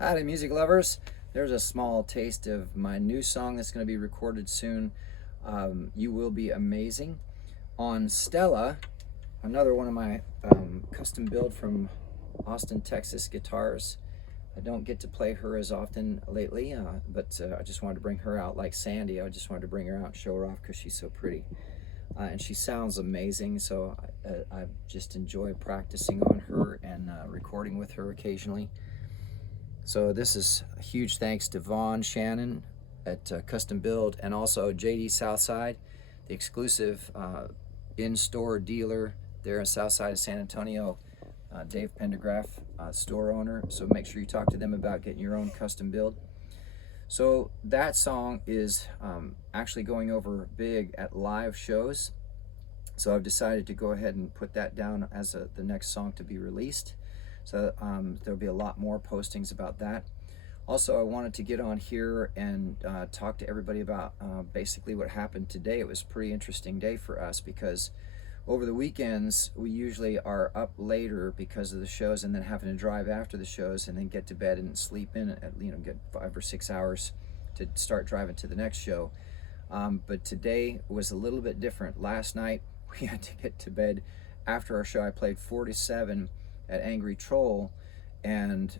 Howdy, music lovers. There's a small taste of my new song that's going to be recorded soon. You Will Be Amazing. On Stella, another one of my custom build from Austin, Texas guitars. I don't get to play her as often lately, but I just wanted to bring her out like Sandy. I just wanted to bring her out and show her off because she's so pretty. And she sounds amazing, so I just enjoy practicing on her and recording with her occasionally. So this is a huge thanks to Vaughn Shannon at Custom Build, and also JD Southside, the exclusive in-store dealer there in Southside of San Antonio, Dave Pendergraph, store owner. So make sure you talk to them about getting your own custom build. So that song is actually going over big at live shows. So I've decided to go ahead and put that down as the next song to be released. So there'll be a lot more postings about that. Also, I wanted to get on here and talk to everybody about basically what happened today. It was a pretty interesting day for us because over the weekends we usually are up later because of the shows, and then having to drive after the shows and then get to bed and sleep in, get 5 or 6 hours to start driving to the next show. But today was a little bit different. Last night we had to get to bed after our show. I played 4 to 7 at Angry Troll, and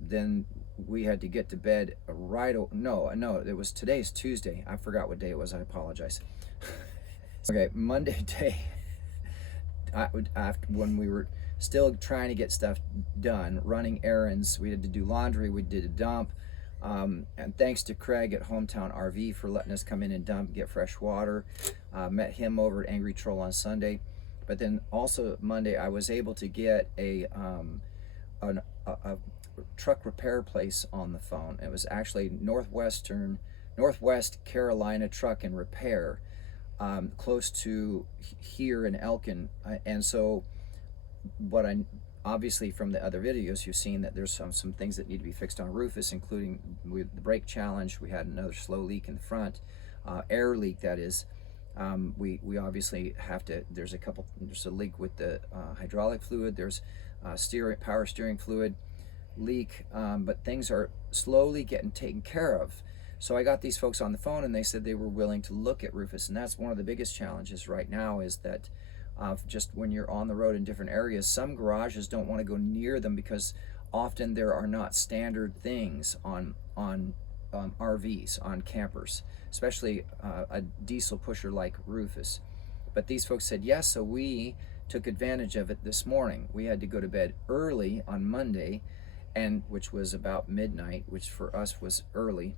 then we had to get to bed it was today's Tuesday. I forgot what day it was. I apologize. Okay, Monday day, when we were still trying to get stuff done, running errands, we had to do laundry, we did a dump, and thanks to Craig at Hometown RV for letting us come in and dump, get fresh water. Met him over at Angry Troll on Sunday. But then also Monday, I was able to get a truck repair place on the phone. It was actually Northwest Carolina Truck and Repair, close to here in Elkin. And so obviously from the other videos, you've seen that there's some things that need to be fixed on Rufus, including with the brake challenge. We had another slow leak in the front, air leak that is. We obviously have to, there's a leak with the hydraulic fluid, there's power steering fluid leak, but things are slowly getting taken care of. So I got these folks on the phone and they said they were willing to look at Rufus, and that's one of the biggest challenges right now, is that just when you're on the road in different areas, some garages don't want to go near them because often there are not standard things on RVs, on campers, especially a diesel pusher like Rufus. But these folks said yes, so we took advantage of it this morning. We had to go to bed early on Monday, which was about midnight, which for us was early.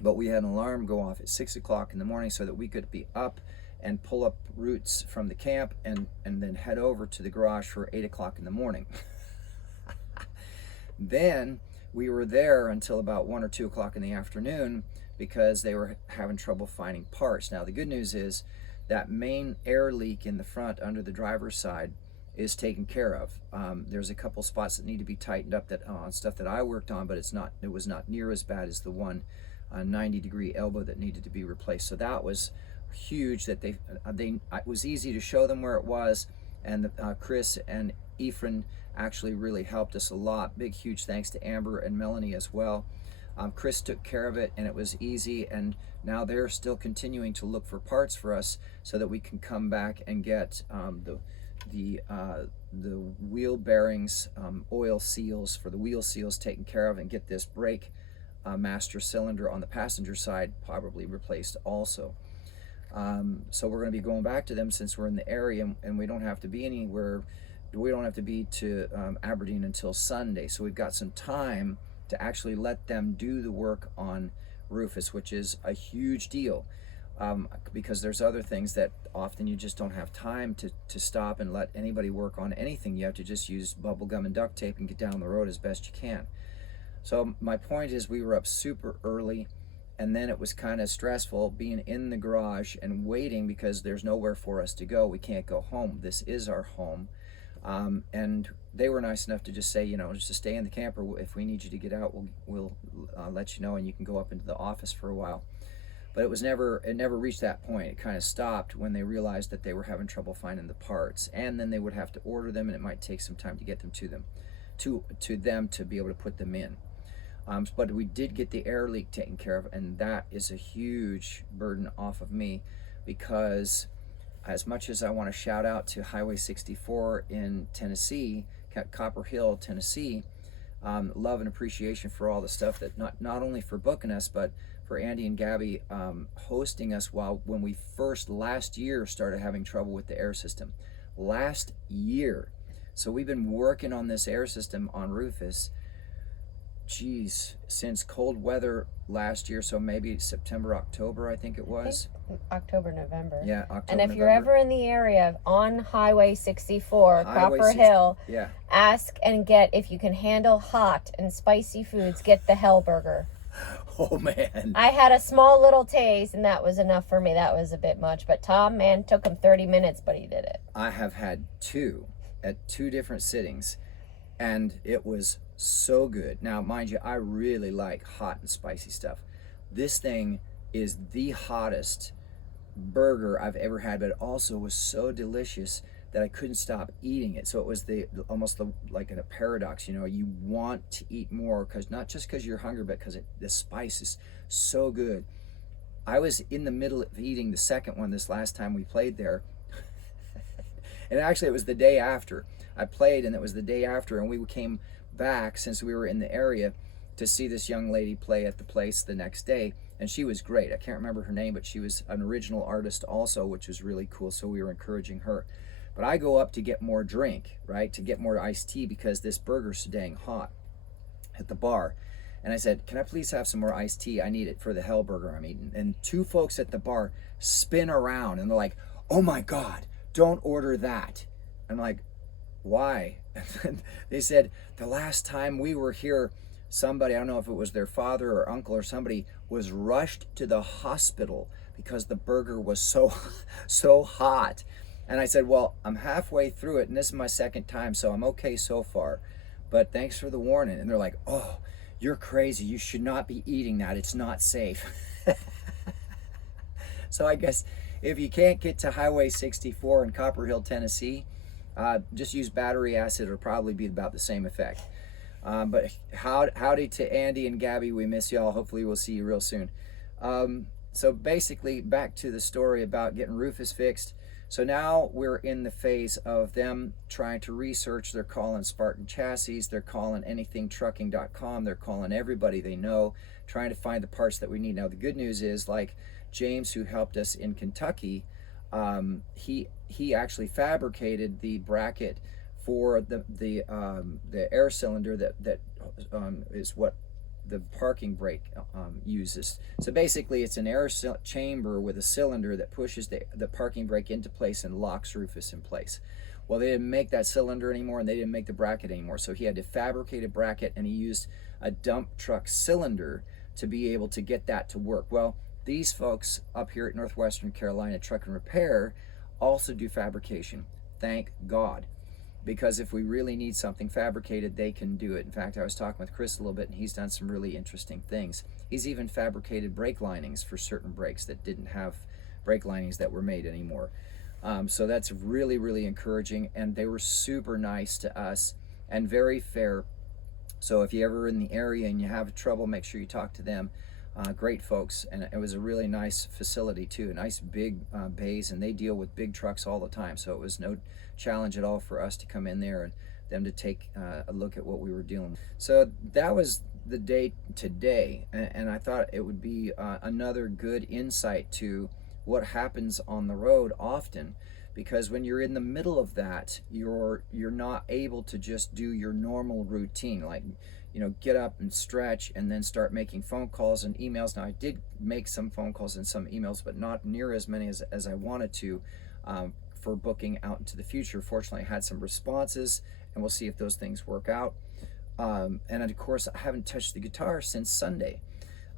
But we had an alarm go off at 6 o'clock in the morning so that we could be up and pull up roots from the camp and then head over to the garage for 8 o'clock in the morning. Then we were there until about 1 or 2 o'clock in the afternoon because they were having trouble finding parts. Now the good news is that main air leak in the front under the driver's side is taken care of. There's a couple spots that need to be tightened up on stuff that I worked on, but it was not near as bad as the one 90-degree elbow that needed to be replaced. So that was huge. That it was easy to show them where it was, and Chris and Ephraim actually really helped us a lot. Big huge thanks to Amber and Melanie as well. Chris took care of it and it was easy, and now they're still continuing to look for parts for us so that we can come back and get the wheel bearings, oil seals for the wheel seals taken care of, and get this brake master cylinder on the passenger side probably replaced also. So we're going to be going back to them since we're in the area, and we don't have to be anywhere. We don't have to be to Aberdeen until Sunday, so we've got some time to actually let them do the work on Rufus, which is a huge deal, because there's other things that often you just don't have time to stop and let anybody work on anything. You have to just use bubble gum and duct tape and get down the road as best you can. So my point is, we were up super early, and then it was kind of stressful being in the garage and waiting because there's nowhere for us to go. We can't go home. This is our home. And they were nice enough to just say, just to stay in the camper. If we need you to get out, we'll let you know, and you can go up into the office for a while. But it never reached that point. It kind of stopped when they realized that they were having trouble finding the parts, and then they would have to order them, and it might take some time to get them to them. to them to be able to put them in. But we did get the air leak taken care of, and that is a huge burden off of me, because as much as I want to shout out to Highway 64 in Tennessee, Copperhill, Tennessee, love and appreciation for all the stuff that not only for booking us, but for Andy and Gabby hosting us when we first last year started having trouble with the air system. Last year. So we've been working on this air system on Rufus, since cold weather last year, so maybe September, October, I think it was. October, November. Yeah, October, and if November. you're ever in the area on Highway 64, Copperhill, yeah, ask and get, if you can handle hot and spicy foods, get the Hell Burger. Oh, man. I had a small little taste, and that was enough for me. That was a bit much. But Tom, man, took him 30 minutes, but he did it. I have had two at two different sittings, and it was so good. Now, mind you, I really like hot and spicy stuff. This thing is the hottest burger I've ever had, but it also was so delicious that I couldn't stop eating it. So it was almost like a paradox, you want to eat more, because not just because you're hungry, but because the spice is so good. I was in the middle of eating the second one this last time we played there. And actually it was the day after I played, and it was the day after, and we came back, since we were in the area, to see this young lady play at the place the next day, and she was great. I can't remember her name, but she was an original artist also, which was really cool, so we were encouraging her. But I go up to get more drink, right, to get more iced tea, because this burger's so dang hot at the bar. And I said, can I please have some more iced tea? I need it for the Hell Burger I'm eating. And two folks at the bar spin around, and they're like, oh my God, don't order that. I'm like, why? They said, the last time we were here, somebody, I don't know if it was their father or uncle or somebody, was rushed to the hospital because the burger was so hot. And I said, well, I'm halfway through it, and this is my second time, so I'm okay so far, but thanks for the warning. And they're like, oh, you're crazy, you should not be eating that, it's not safe. So I guess if you can't get to Highway 64 in Copperhill, Tennessee, just use battery acid. It'll probably be about the same effect. But howdy to Andy and Gabby. We miss y'all. Hopefully we'll see you real soon. So basically, back to the story about getting Rufus fixed. So now we're in the phase of them trying to research. They're calling Spartan Chassis. They're calling anythingtrucking.com. They're calling everybody they know, trying to find the parts that we need. Now, the good news is, like James, who helped us in Kentucky, he actually fabricated the bracket for the air cylinder that is what the parking brake uses. So basically, it's an air chamber with a cylinder that pushes the parking brake into place and locks Rufus in place. Well, they didn't make that cylinder anymore, and they didn't make the bracket anymore, so he had to fabricate a bracket, and he used a dump truck cylinder to be able to get that to work. Well, these folks up here at Northwestern Carolina Truck and Repair also do fabrication. Thank God. Because if we really need something fabricated, they can do it. In fact, I was talking with Chris a little bit, and he's done some really interesting things. He's even fabricated brake linings for certain brakes that didn't have brake linings that were made anymore. So that's really, really encouraging, and they were super nice to us and very fair. So if you're ever in the area and you have trouble, make sure you talk to them. Great folks, and it was a really nice facility too, nice big bays, and they deal with big trucks all the time, so it was no challenge at all for us to come in there and them to take a look at what we were dealing with. So that was the day today, and I thought it would be another good insight to what happens on the road often, because when you're in the middle of that, you're not able to just do your normal routine, like get up and stretch and then start making phone calls and emails. Now, I did make some phone calls and some emails, but not near as many as I wanted to for booking out into the future. Fortunately, I had some responses, and we'll see if those things work out. And of course, I haven't touched the guitar since Sunday.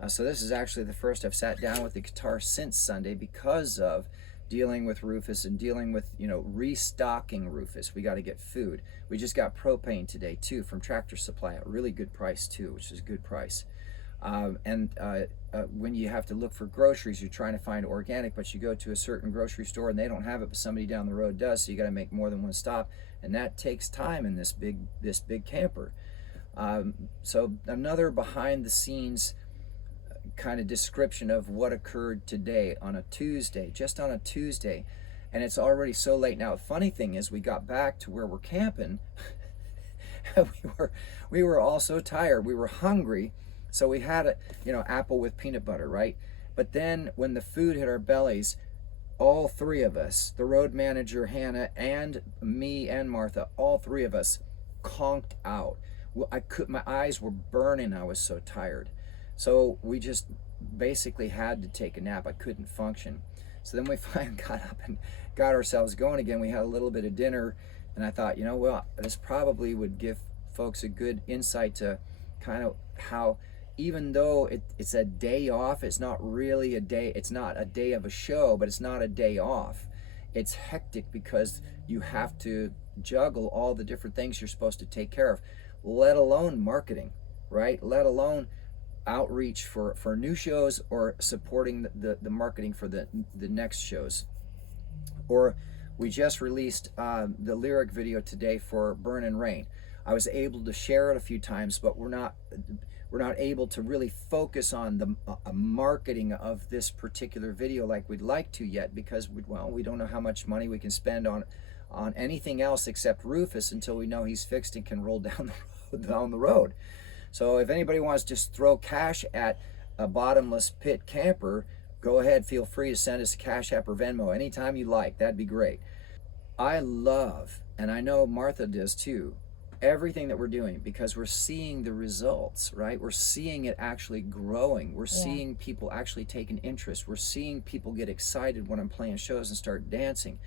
So this is actually the first I've sat down with the guitar since Sunday, because of dealing with Rufus and dealing with, restocking Rufus. We got to get food. We just got propane today too from Tractor Supply at a really good price too, which is a good price. When you have to look for groceries, you're trying to find organic, but you go to a certain grocery store and they don't have it, but somebody down the road does, so you got to make more than one stop, and that takes time in this big camper. So another behind the scenes kind of description of what occurred today on a Tuesday, just on a Tuesday, and it's already so late now. The funny thing is, we got back to where we're camping. we were all so tired, we were hungry, so we had a apple with peanut butter, right? But then when the food hit our bellies, all three of us, the road manager Hannah and me and Martha, all three of us conked out. My eyes were burning, I was so tired. So we just basically had to take a nap. I couldn't function. So then we finally got up and got ourselves going again. We had a little bit of dinner, and I thought, well, this probably would give folks a good insight to kind of how, even though it's a day off, it's not really a day, it's not a day of a show, but it's not a day off. It's hectic because you have to juggle all the different things you're supposed to take care of, let alone marketing, right? Let alone outreach for new shows, or supporting the marketing for the next shows. Or we just released the lyric video today for Burn and Rain. I was able to share it a few times, but we're not able to really focus on the marketing of this particular video like we'd like to yet, because we don't know how much money we can spend on anything else except Rufus until we know he's fixed and can roll down the road. So if anybody wants to just throw cash at a bottomless pit camper, go ahead, feel free to send us a Cash App or Venmo anytime you like. That'd be great. I love, and I know Martha does too, everything that we're doing, because we're seeing the results, right? We're seeing it actually growing. We're seeing people actually take an interest. We're seeing people get excited when I'm playing shows and start dancing.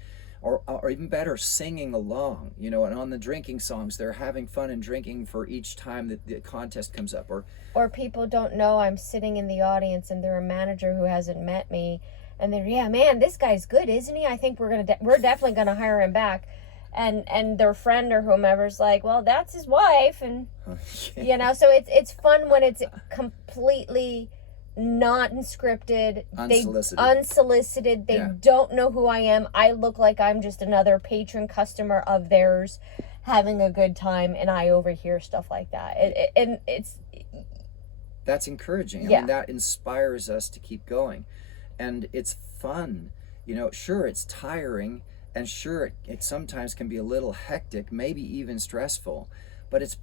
Or even better, singing along, and on the drinking songs, they're having fun and drinking for each time that the contest comes up. Or people don't know I'm sitting in the audience and they're a manager who hasn't met me, and they're, yeah, man, this guy's good, isn't he? I think we're definitely gonna hire him back. And their friend or whomever's like, well, that's his wife, and so it's fun when it's completely non-scripted, unsolicited. They don't know who I am. I look like I'm just another patron customer of theirs having a good time, and I overhear stuff like that. That's encouraging. I mean, that inspires us to keep going, and it's fun. Sure, it's tiring, and sure, it sometimes can be a little hectic, maybe even stressful, but it's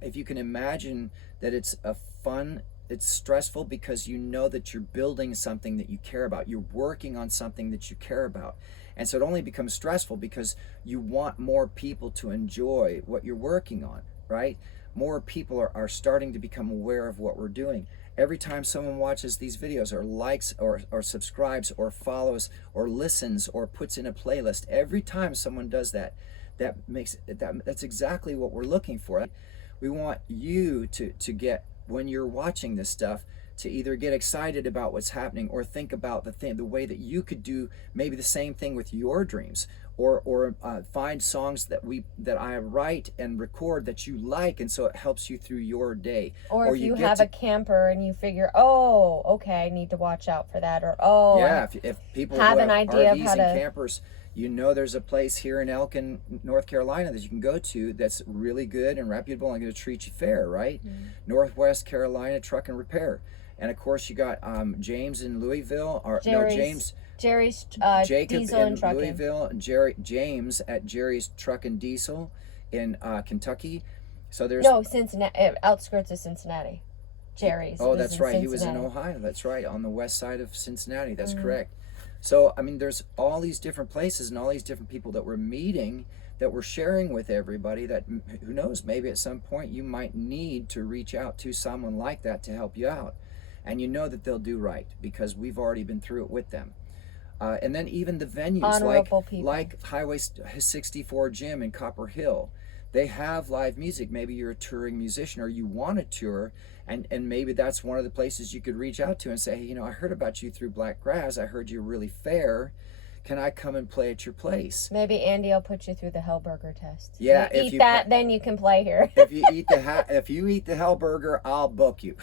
if you can imagine that it's a fun, it's stressful because you know that you're building something that you care about. You're working on something that you care about. And so it only becomes stressful because you want more people to enjoy what you're working on, right? More people are starting to become aware of what we're doing. Every time someone watches these videos, or likes or subscribes or follows or listens or puts in a playlist, every time someone does that, that's exactly what we're looking for. We want you to get, when you're watching this stuff, to either get excited about what's happening, or think about the way that you could do maybe the same thing with your dreams, or find songs that I write and record that you like, and so it helps you through your day. Or if you have a camper and you figure, oh, okay, I need to watch out for that, or if people have who an idea of RVs how and to campers, there's a place here in Elkin, North Carolina, that you can go to that's really good and reputable and going to treat you fair, right? Mm-hmm. Northwest Carolina Truck and Repair. And of course you got James in Louisville, Jerry's Jacob Diesel in and Trucking. Louisville, and James at Jerry's Truck and Diesel in Kentucky. So there's Cincinnati, outskirts of Cincinnati. Jerry's. Oh, that's right. Cincinnati. He was in Ohio. That's right, on the west side of Cincinnati. That's correct. So I mean, there's all these different places and all these different people that we're meeting, that we're sharing with everybody, that who knows, maybe at some point you might need to reach out to someone like that to help you out. And that they'll do right, because we've already been through it with them. And then even the venues like Highway 64 Gym in Copperhill, they have live music. Maybe you're a touring musician, or you want to tour, and maybe that's one of the places you could reach out to and say, hey, I heard about you through Blakgraz. I heard you're really fair. can I come and play at your place? Maybe Andy will put you through the Hellburger test. Yeah, you eat that, then you can play here. if you eat the Hellburger, I'll book you.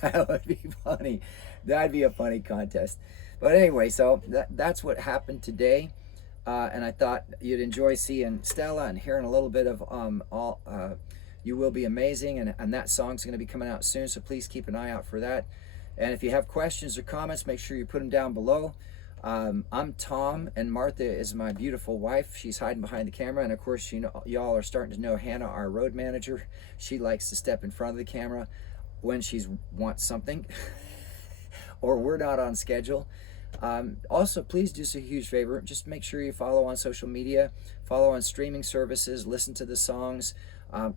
That would be funny. That'd be a funny contest. But anyway, so that's what happened today. And I thought you'd enjoy seeing Stella and hearing a little bit of You Will Be Amazing, and that song's going to be coming out soon, so please keep an eye out for that. And if you have questions or comments, make sure you put them down below. I'm Tom, and Martha is my beautiful wife. She's hiding behind the camera, and of course, y'all are starting to know Hannah, our road manager. She likes to step in front of the camera when she wants something or we're not on schedule. Also, please do us a huge favor. Just make sure you follow on social media, follow on streaming services, listen to the songs,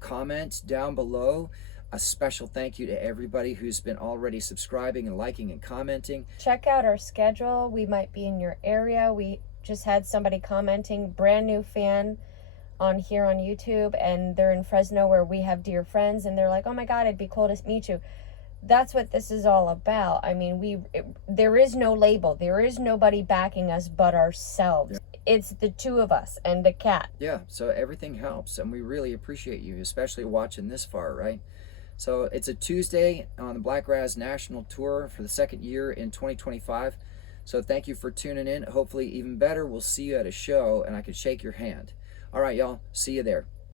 comment down below. A special thank you to everybody who's been already subscribing and liking and commenting. Check out our schedule. We might be in your area. We just had somebody commenting, brand new fan on here on YouTube, and they're in Fresno where we have dear friends, and they're like, oh my God, it'd be cool to meet you. That's what this is all about. I mean, there is no label. There is nobody backing us but ourselves. Yeah. It's the two of us and the cat. Yeah, so everything helps, and we really appreciate you, especially watching this far, right? So it's a Tuesday on the Blakgraz National Tour for the second year in 2025. So thank you for tuning in. Hopefully, even better, we'll see you at a show and I can shake your hand. All right, y'all. See you there.